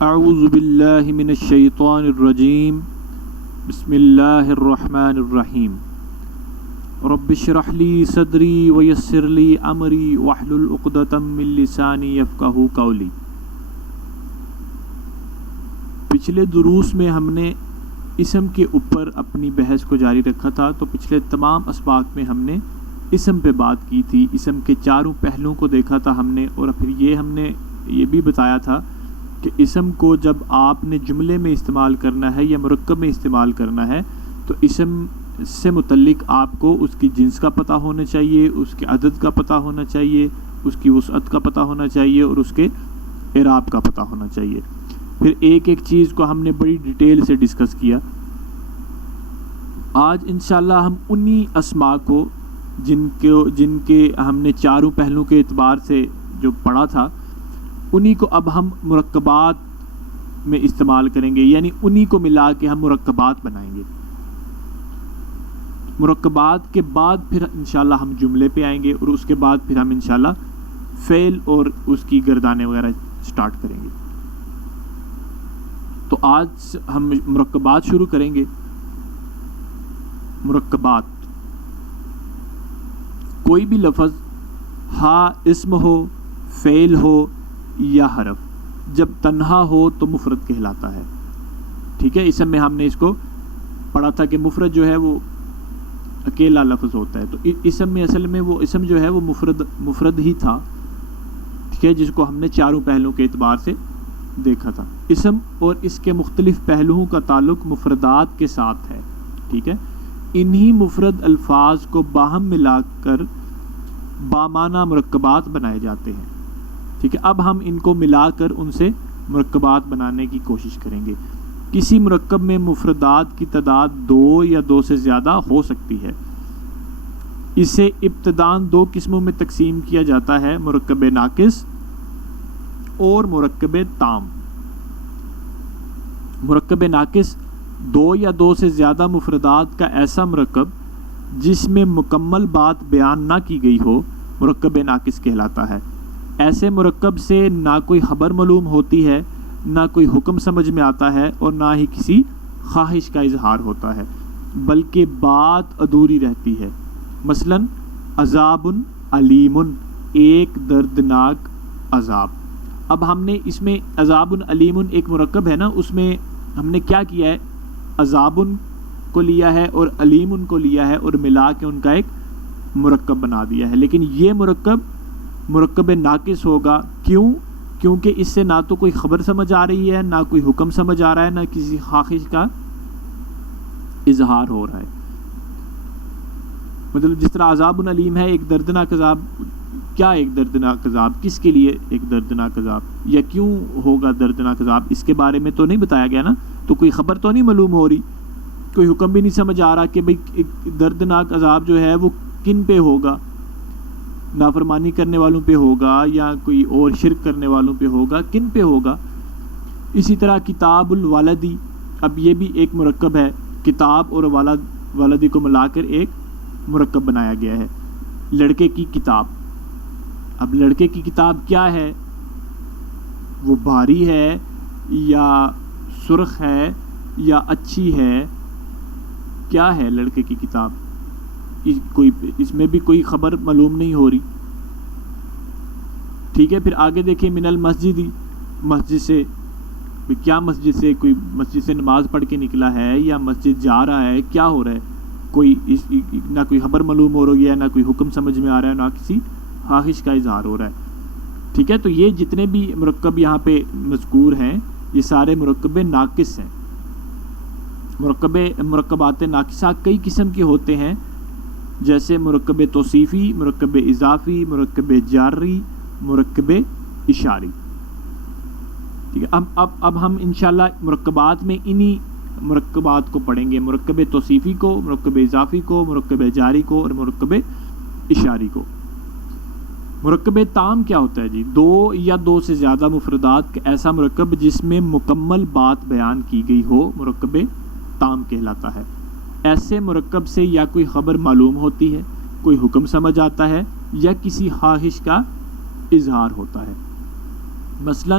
اعوذ باللہ من الشیطان الرجیم بسم اللہ الرحمن الرحیم رب اشرح لی صدری ویسر لی امری واحلل عقدۃ من لسانی یفقہوا قولی۔ پچھلے دروس میں ہم نے اسم کے اوپر اپنی بحث کو جاری رکھا تھا، تو پچھلے تمام اسباق میں ہم نے اسم پہ بات کی تھی، اسم کے چاروں پہلوؤں کو دیکھا تھا ہم نے، اور پھر ہم نے یہ بھی بتایا تھا کہ اسم کو جب آپ نے جملے میں استعمال کرنا ہے یا مرکب میں استعمال کرنا ہے تو اسم سے متعلق آپ کو اس کی جنس کا پتہ ہونا چاہیے، اس کے عدد کا پتہ ہونا چاہیے، اس کی وسعت کا پتہ ہونا چاہیے، اور اس کے اعراب کا پتہ ہونا چاہیے۔ پھر ایک ایک چیز کو ہم نے بڑی ڈیٹیل سے ڈسکس کیا۔ آج انشاءاللہ ہم انہی اسماء کو جن کے ہم نے چاروں پہلوؤں کے اعتبار سے جو پڑھا تھا، انہی کو اب ہم مرکبات میں استعمال کریں گے، یعنی انہی کو ملا کے ہم مرکبات بنائیں گے۔ مرکبات کے بعد پھر انشاءاللہ ہم جملے پہ آئیں گے، اور اس کے بعد پھر ہم انشاءاللہ فعل اور اس کی گردانیں وغیرہ سٹارٹ کریں گے۔ تو آج ہم مرکبات شروع کریں گے۔ مرکبات، کوئی بھی لفظ ہا اسم ہو، فعل ہو یا حرف، جب تنہا ہو تو مفرد کہلاتا ہے۔ ٹھیک ہے، اسم میں ہم نے اس کو پڑھا تھا کہ مفرد جو ہے وہ اکیلا لفظ ہوتا ہے، تو اسم میں اصل میں وہ اسم جو ہے وہ مفرد ہی تھا، ٹھیک ہے، جس کو ہم نے چاروں پہلوؤں کے اعتبار سے دیکھا تھا۔ اسم اور اس کے مختلف پہلوؤں کا تعلق مفردات کے ساتھ ہے، ٹھیک ہے۔ انہی مفرد الفاظ کو باہم ملا کر بامعنی مرکبات بنائے جاتے ہیں، ٹھیک ہے۔ اب ہم ان کو ملا کر ان سے مرکبات بنانے کی کوشش کریں گے۔ کسی مرکب میں مفردات کی تعداد 2 یا 2 سے زیادہ ہو سکتی ہے۔ اسے ابتداً 2 قسموں میں تقسیم کیا جاتا ہے، مرکب ناقص اور مرکب تام۔ مرکب ناقص 2 یا 2 سے زیادہ مفردات کا ایسا مرکب جس میں مکمل بات بیان نہ کی گئی ہو، مرکب ناقص کہلاتا ہے۔ ایسے مرکب سے نہ کوئی خبر معلوم ہوتی ہے، نہ کوئی حکم سمجھ میں آتا ہے، اور نہ ہی کسی خواہش کا اظہار ہوتا ہے، بلکہ بات ادھوری رہتی ہے۔ مثلا عذاب علیم، ایک دردناک عذاب۔ اب ہم نے اس میں عذاب علیم ایک مرکب ہے نا، اس میں ہم نے کیا کیا ہے، عذاب کو لیا ہے اور علیم کو لیا ہے اور ملا کے ان کا ایک مرکب بنا دیا ہے، لیکن یہ مرکب ناقص ہوگا۔ کیونکہ اس سے نہ تو کوئی خبر سمجھ آ رہی ہے، نہ کوئی حکم سمجھ آ رہا ہے، نہ کسی خواہش کا اظہار ہو رہا ہے۔ مطلب جس طرح عذاب علیم ہے ایک دردناک عذاب، کیا ایک دردناک عذاب، کس کے لیے ایک دردناک عذاب، یا کیوں ہوگا دردناک عذاب، اس کے بارے میں تو نہیں بتایا گیا نا، تو کوئی خبر تو نہیں معلوم ہو رہی، کوئی حکم بھی نہیں سمجھ آ رہا کہ بھئی ایک دردناک عذاب جو ہے وہ کن پہ ہوگا، نافرمانی کرنے والوں پہ ہوگا یا کوئی اور شرک کرنے والوں پہ ہوگا، کن پہ ہوگا۔ اسی طرح کتاب الولدی، اب یہ بھی ایک مرکب ہے، کتاب اور ولدی کو ملا کر ایک مرکب بنایا گیا ہے۔ لڑکے کی کتاب، اب لڑکے کی کتاب کیا ہے، وہ بھاری ہے یا سرخ ہے یا اچھی ہے، کیا ہے لڑکے کی کتاب، اس میں بھی کوئی خبر معلوم نہیں ہو رہی، ٹھیک ہے۔ پھر آگے دیکھیں من المسجدی، مسجد سے، کیا مسجد سے، کوئی مسجد سے نماز پڑھ کے نکلا ہے یا مسجد جا رہا ہے، کیا ہو رہا ہے، نہ کوئی خبر معلوم ہو رہی ہے، نہ کوئی حکم سمجھ میں آ رہا ہے، نہ کسی خواہش کا اظہار ہو رہا ہے، ٹھیک ہے۔ تو یہ جتنے بھی مرکب یہاں پہ مذکور ہیں یہ سارے مرکب ناقص ہیں۔ مرکبات ناقصہ کئی قسم کے ہوتے ہیں، جیسے مرکب توصیفی، مرکب اضافی، مرکب جاری، مرکب اشاری، ٹھیک ہے۔ اب ہم انشاءاللہ مرکبات میں انہی مرکبات کو پڑھیں گے، مرکب توصیفی کو، مرکب اضافی کو، مرکب جاری کو اور مرکب اشاری کو۔ مرکب تام کیا ہوتا ہے جی، 2 یا 2 سے زیادہ مفردات کا ایسا مرکب جس میں مکمل بات بیان کی گئی ہو، مرکب تام کہلاتا ہے۔ ایسے مرکب سے یا کوئی خبر معلوم ہوتی ہے، کوئی حکم سمجھ آتا ہے، یا کسی خواہش کا اظہار ہوتا ہے۔ مثلا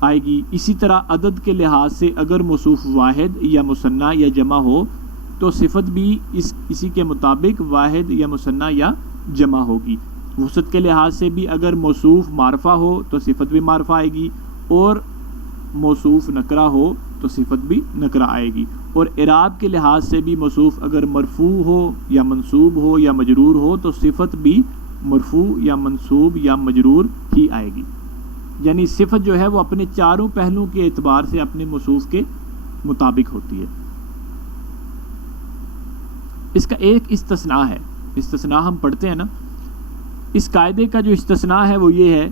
آئے گی. اسی طرح عدد کے لحاظ سے اگر موصوف واحد یا مثنیٰ یا جمع ہو تو صفت بھی اسی کے مطابق واحد یا مثنیٰ یا جمع ہوگی. وسعت کے لحاظ سے بھی اگر موصوف معرفہ ہو تو صفت بھی معرفہ آئے گی، اور موصوف نکرہ ہو تو صفت بھی نکرہ آئے گی. اور اعراب کے لحاظ سے بھی موصوف اگر مرفوع ہو یا منصوب ہو یا مجرور ہو تو صفت بھی مرفوع یا منصوب یا مجرور ہی آئے گی. یعنی صفت جو ہے وہ اپنے چاروں پہلوؤں کے اعتبار سے اپنے موصوف کے مطابق ہوتی ہے. اس کا ایک استثناء ہے، استثناء ہم پڑھتے ہیں نا. اس قاعدے کا جو استثناء ہے وہ یہ ہے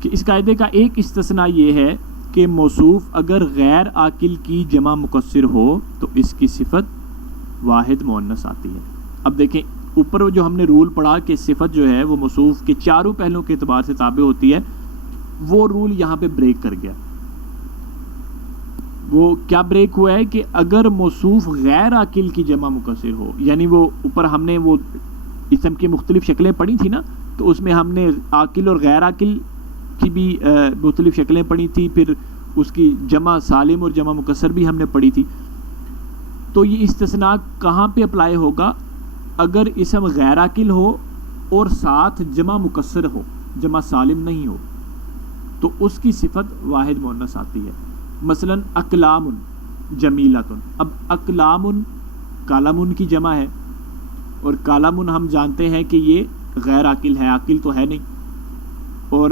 کہ اس قاعدے کا ایک استثناء یہ ہے کہ موصوف اگر غیر عاقل کی جمع مکسر ہو تو اس کی صفت واحد مؤنث آتی ہے. اب دیکھیں اوپر جو ہم نے رول پڑھا کہ صفت جو ہے وہ موصوف کے چاروں پہلوؤں کے اعتبار سے تابع ہوتی ہے، وہ رول یہاں پہ بریک کر گیا. وہ کیا بریک ہوا ہے کہ اگر موصوف غیر عاقل کی جمع مکسر ہو، یعنی وہ اوپر ہم نے وہ اسم کی مختلف شکلیں پڑھی تھی نا، تو اس میں ہم نے عاقل اور غیر عاقل کی بھی مختلف شکلیں پڑھی تھی، پھر اس کی جمع سالم اور جمع مکسر بھی ہم نے پڑھی تھی. تو یہ استثناء کہاں پہ اپلائی ہوگا؟ اگر اسم غیر عاقل ہو اور ساتھ جمع مکسر ہو، جمع سالم نہیں ہو، تو اس کی صفت واحد مؤنث آتی ہے. مثلا اقلام جمیلۃ. اب اقلام قلم کی جمع ہے، اور قلم ہم جانتے ہیں کہ یہ غیر عاقل ہے، عاقل تو ہے نہیں. اور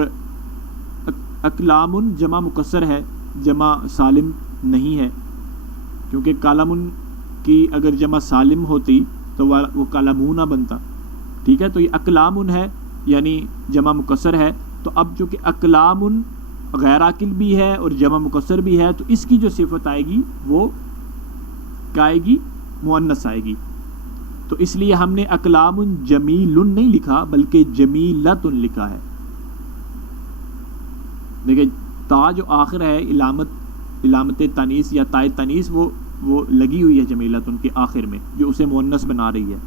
اقلام جمع مکسر ہے، جمع سالم نہیں ہے، کیونکہ قلم کی اگر جمع سالم ہوتی تو وہ قلمون بنتا. ٹھیک ہے، تو یہ اقلام ہے یعنی جمع مکسر ہے. تو اب چونکہ اقلام غیر عاقل بھی ہے اور جمع مکسر بھی ہے، تو اس کی جو صفت آئے گی وہ کیا آئے گی؟ مؤنث آئے گی. تو اس لیے ہم نے اقلام جمیل نہیں لکھا بلکہ جمیلۃ لکھا ہے. دیکھیں تا جو آخر ہے علامت تانیث یا تائے تانیث وہ لگی ہوئی ہے جمیلۃ کے آخر میں، جو اسے مؤنث بنا رہی ہے.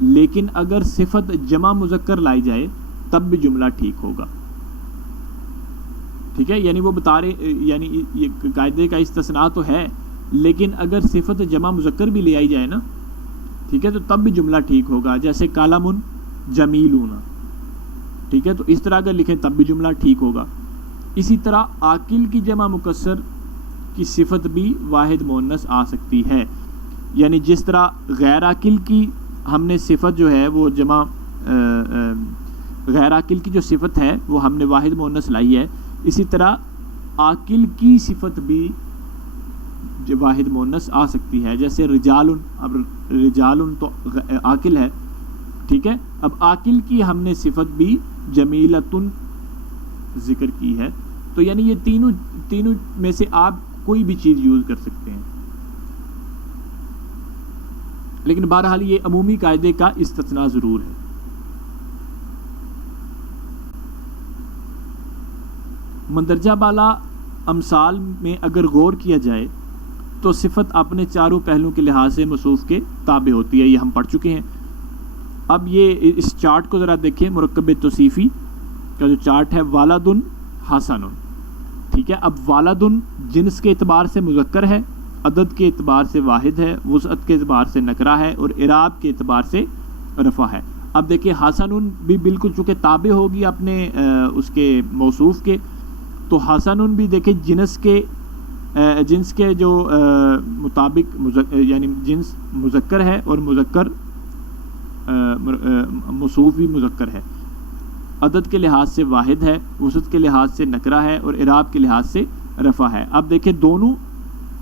لیکن اگر صفت جمع مذکر لائی جائے تب بھی جملہ ٹھیک ہوگا. ٹھیک ہے، یعنی وہ بتا رہے، یعنی یہ قاعدے کا استثناء تو ہے، لیکن اگر صفت جمع مذکر بھی لے آئی جائے نا، ٹھیک ہے، تو تب بھی جملہ ٹھیک ہوگا. جیسے قلم جمیلون، ٹھیک ہے، تو اس طرح اگر لکھیں تب بھی جملہ ٹھیک ہوگا. اسی طرح عاقل کی جمع مکسر کی صفت بھی واحد مؤنث آ سکتی ہے. یعنی جس طرح غیر عاقل کی ہم نے صفت جو ہے وہ جمع غیر عاقل کی جو صفت ہے وہ ہم نے واحد مؤنث لائی ہے، اسی طرح عاقل کی صفت بھی واحد مؤنث آ سکتی ہے. جیسے رجال، اب رجال تو عاقل ہے، ٹھیک ہے، اب عاقل کی ہم نے صفت بھی جمیلۃ ذکر کی ہے. تو یعنی یہ تینوں میں سے آپ کوئی بھی چیز یوز کر سکتے ہیں. لیکن بہرحال یہ عمومی قاعدے کا استثناء ضرور ہے. مندرجہ بالا امثال میں اگر غور کیا جائے تو صفت اپنے چاروں پہلوؤں کے لحاظ سے موصوف کے تابع ہوتی ہے. یہ ہم پڑھ چکے ہیں. اب یہ اس چارٹ کو ذرا دیکھیں، مرکب توصیفی کا جو چارٹ ہے، والد حسن. ٹھیک ہے، اب والد جنس کے اعتبار سے مذکر ہے، عدد کے اعتبار سے واحد ہے، وسعت کے اعتبار سے نکرہ ہے، اور اعراب کے اعتبار سے رفع ہے. اب دیکھیں حسن بھی بالکل چونکہ تابع ہوگی اپنے اس کے موصوف کے، تو حسن بھی دیکھیں جنس کے جو مطابق یعنی جنس مذکر ہے اور مذکر موصوف بھی مذکر ہے، عدد کے لحاظ سے واحد ہے، وسعت کے لحاظ سے نکرہ ہے، اور اعراب کے لحاظ سے رفع ہے. اب دیکھیں دونوں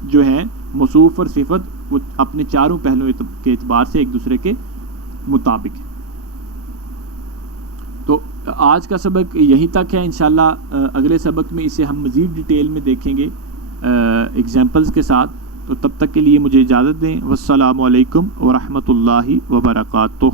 جو ہیں موصوف اور صفت وہ اپنے چاروں پہلوؤں کے اعتبار سے ایک دوسرے کے مطابق ہے. تو آج کا سبق یہیں تک ہے. انشاءاللہ اگلے سبق میں اسے ہم مزید ڈیٹیل میں دیکھیں گے ایگزامپلز کے ساتھ. تو تب تک کے لیے مجھے اجازت دیں. والسلام علیکم ورحمۃ اللہ وبرکاتہ.